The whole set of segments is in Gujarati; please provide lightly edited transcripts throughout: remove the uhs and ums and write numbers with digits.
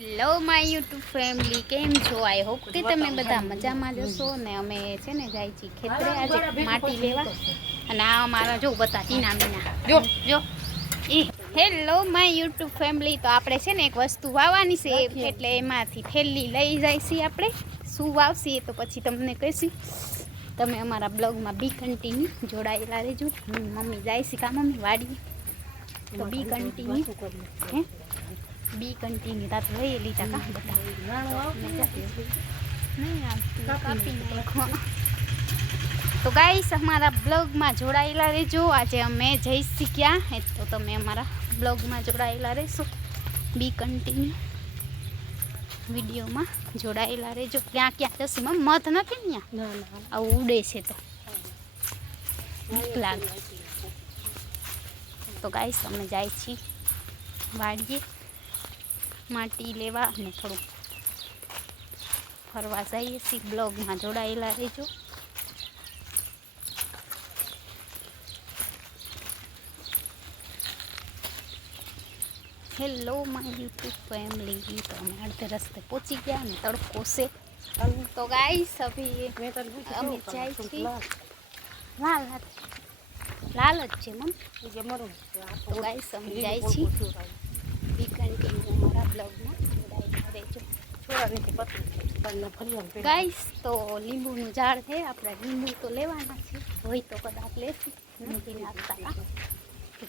હેલો માય યુટ્યુબ ફેમિલી, કેમ છો? આઈ હોપ કે તમે બધા મજામાં જશો ને અમે છે ને જાય છીએ ખેતરે આજે માટી લેવા. અને આ અમારા જો બધા ટીના મીના જો એ હેલો માય યુટ્યુબ ફેમિલી. તો આપણે છે ને એક વસ્તુ વાવવાની છે, એટલે એમાંથી થેલી લઈ જાય છીએ આપણે. શું વાવશી તો પછી તમને કહીશું. તમે અમારા બ્લોગમાં બી કન્ટિન્યુ જોડાયેલા રહેજો. મમ્મી જાય છે કા મમ્મી વાડી, તો બી કન્ટિન્યુ હે બી કન્ટિન્યુ રાત લઈ લીધા કા બધા કાપી નાખો. તો ગાઈસ અમારા બ્લોગમાં જોડાયેલા રહેજો. આજે અમે જઈશી ક્યાં તો તમે અમારા બ્લોગમાં જોડાયેલા રહેશો. બી કન્ટિન્યુ વિડીયોમાં જોડાયેલા રહેજો. ક્યાં ક્યાં જશે મમ મત નથી ને ત્યાં આવું ઉડે છે તો બીક લાગે. તો ગાઈસ અમે જાય છીએ વાડીએ માટી લેવા અને થોડુંક ફરવા જઈએ છીએ. બ્લોગમાં જોડાયેલા રહેજો. Hello my YouTube family. તો અમે અડધે રસ્તે પહોંચી ગયા અને તડકો છે. તો ગાઈસ અભી અમે જાય છીએ લાલ લાલ જ છે મમ. તો ગાઈસ અમે જાય છીએ બી કન્ટિન્યુ અમારા બ્લોગમાં જોડાયેલા રહેજો. ગાઈસ તો લીંબુનું ઝાડ છે, આપણે લીંબુ તો લેવાના છે. હોય તો કદાચ લેશું, નથી નાખતા.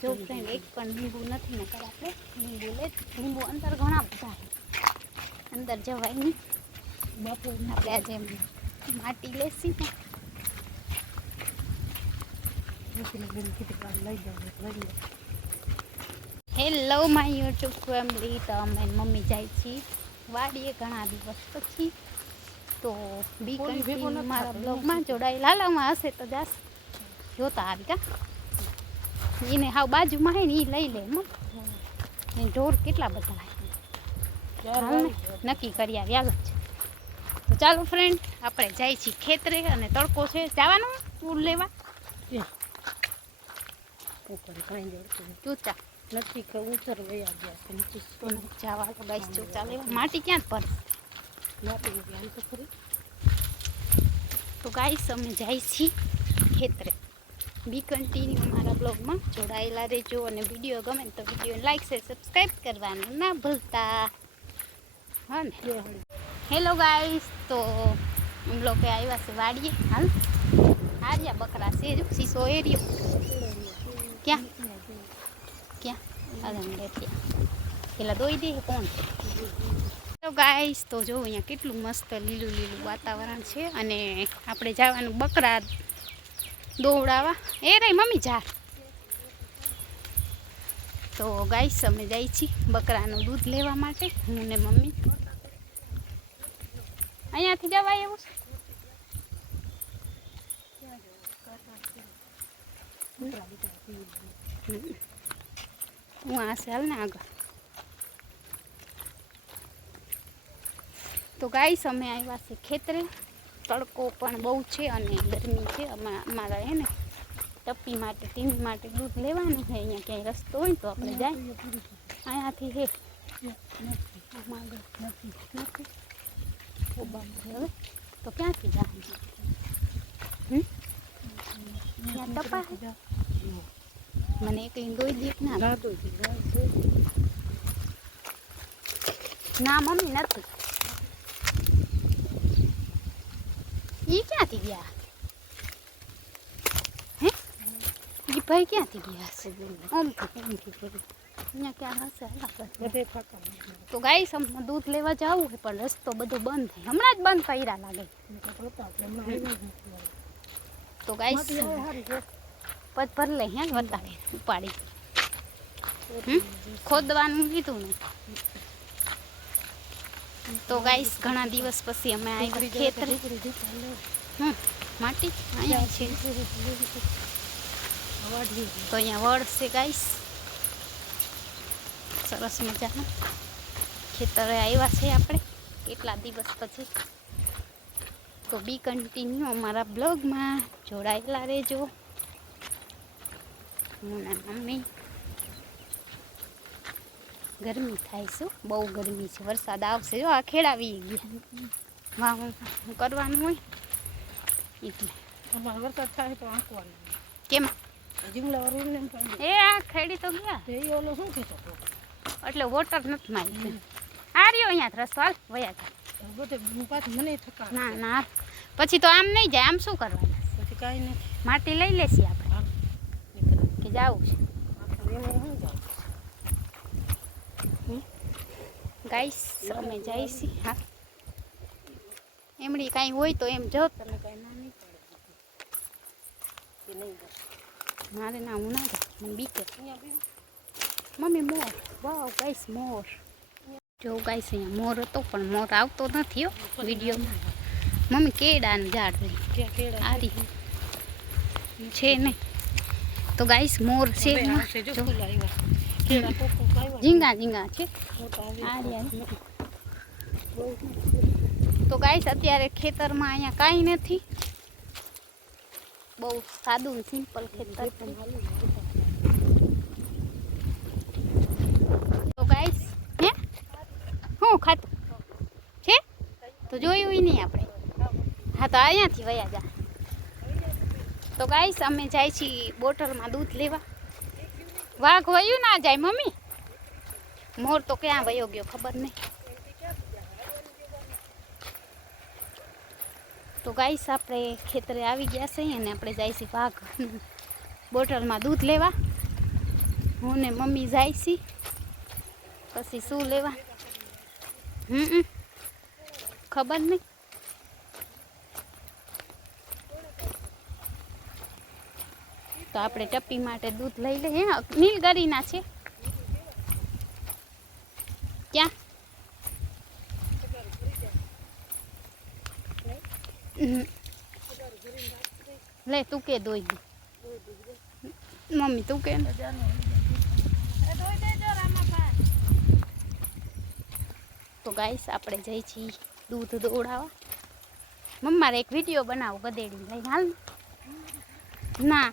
જો ફ્રેન્ડ એક પણ લીંબુ નથી ને કદાચ આપણે લીંબુ લે. લીંબુ અંદર ઘણા બધા છે, અંદર જવાય નહીં. આપણે આજે માટી લેશી ને. Hello my YouTube family. તો અમે મમ્મી જાય છીએ વાડીએ ઘણા દિવસ પછી. તો બી કન્ટિન્યુ મારા બ્લોગમાં જોડાયેલા હાલામાં હશે તો જાસ જોતા આવી કા. એને હાવ બાજુમાં હે ને એ લઈ લે મમ. એ ઢોર કેટલા બધા નક્કી કરી આવી આગળ છે. તો ચાલો ફ્રેન્ડ આપણે જાય છીએ ખેતરે અને તડકો છે. જવાનું ફૂલ લેવા ચૂચા નથી કે ઉતર વયા ગયા છે. તો જવા તો ગાઈસ ચૂચા લેવા. માટી ક્યાં જ પડે. તો ગાઈસ અમે જાય છીએ ખેતરે. બી કન્ટિન્યુ અમારા બ્લોગમાં જોડાયેલા રહેજો. અને વિડીયો ગમે તો વિડીયો લાઈક છે સબસ્ક્રાઈબ કરવાનું ના ભૂલતા. હા ને હેલો ગાઈસ. તો અમે લોકો આવ્યા છે વાડીએ. હાલ હાર્યા બકરા છે જો સીસો એરિયો ક્યાં પેલા દોઈ દે કોણ. તો ગાઈસ તો જો અહીંયા કેટલું મસ્ત લીલું લીલું વાતાવરણ છે. અને આપણે જવાનું બકરા દોવડાવવા. એ રહી મમ્મી જા. તો ગાઈસ અમે જાય છીએ બકરાનું દૂધ લેવા માટે, હું ને મમ્મી. અહીંયાથી જવાય એવું છે. હું આ હાલ ને આગળ. તો ગાઈસ અમે આવ્યા છે ખેતરે. તડકો પણ બહુ છે અને ગરમી છે. અમારા હે ને ટપ્પી માટે ટીવી માટે દૂધ લેવાનું છે. અહીંયા ક્યાંય રસ્તો હોય તો આપણે જાય. અહીંયાથી હે નથી હવે તો ક્યાંથી જવાનું? ત્યાં ટપા મને એકલી દોઈ દે ના ના મમ્મી નથી. એ ક્યાંથી ગયા હે? એ ભાઈ ક્યાંથી ગયા છે? અહીંયા ક્યાં હશે? તો ગાઈસ અમને દૂધ લેવા જવું છે પણ રસ્તો બધો બંધ થાય. હમણાં જ બંધ કર્યા લાગે. તો ગાઈસ પદ ભર લે હે વતા ઉપાડી ખોદવાનું કીધું ને. તો ગાઈસ ઘણા દિવસ પછી અમે આવ્યા ખેતરે. માટી અહીંયા છે તો અહીંયા વડ છે ગાઈસ. સરસ મજાના ખેતરે આવ્યા છે આપણે કેટલા દિવસ પછી. તો બી કન્ટિન્યુ અમારા બ્લોગમાં જોડાયેલા રહેજો. હું ને મમ્મી ગરમી થાય છે બહુ ગરમી છે વરસાદ આવશે જો આ ખેડાવી ગયા વાહ કરવાનું હોય એટલે અમારે વરસાદ થાય તો આંકવાનું કેમ જીમલા વાળું એમ પણ એ આ ખેડી તો ગયા એ ઓલો શું કહેતો હતો એટલે વોટર નથી મારી આ રહ્યો અહીંયા રસ્તો હાલ વયા જાય બધે પાછું મને થકા ના ના પછી તો આમ નહીં જાય આમ શું કરવાનું પછી કાંઈ નથી માટી લઈ લેશી આપણે કે જાવું છે એમાં શું જાય ગાઈસ અમે જઈશી હા એમડી કાંઈ હોય તો એમ જો તમે કાંઈ ના નહીં પડે કે નહીં જાય મારે ના હું ના જાય મને બીકે અહીંયા બી મમ્મી મોર વાવ ગાઈસ મોર જો ગાઈસ અહીંયા મોર હતો પણ મોર આવતો નથી હો વિડીયોમાં મમ્મી કેળાનું ઝાડ રહી ક્યાં કેળા આરી છે નહીં તો ગાઈસ મોર છે હવે એમાં. આવશે જો જો, ફૂલ આવ્યા કેળા કોકો આવ્યા ઝીંગા ઝીંગા છે મોટા આ આવ્યા રહ્યા. બહુ તો ગાઈસ અત્યારે ખેતરમાં અહીંયા કાંઈ નથી બહુ સાદું ને સિમ્પલ ખેતર છે. તો ગાઈસ હે હું ખાતું છે તો જોયું ય નહીં આપણે હા તો અહીંયાથી વયા જા તો ગાઈસ અમે જાય છીએ બોટલમાં દૂધ લેવા વાઘ વયું ના જાય મમ્મી મોર તો ક્યાં વયો ગયો ખબર નહીં તો ગાઈસ આપણે ખેતરે આવી ગયા છે અને આપણે જઈશી વાઘ બોટલમાં દૂધ લેવા હું ને મમ્મી જઈશી પછી શું લેવા ખબર નહીં તો આપણે ટપ્પી માટે દૂધ લઈ લઈએ નીલગરીના છે ક્યાં લે તું કે દોઈ દે મમ્મી તું કે તો ગાઈસ આપણે જઈ છીએ દૂધ દોડાવવા મમ્મી મારે એક વિડીયો બનાવો ગધેડી લઈને હાલ ના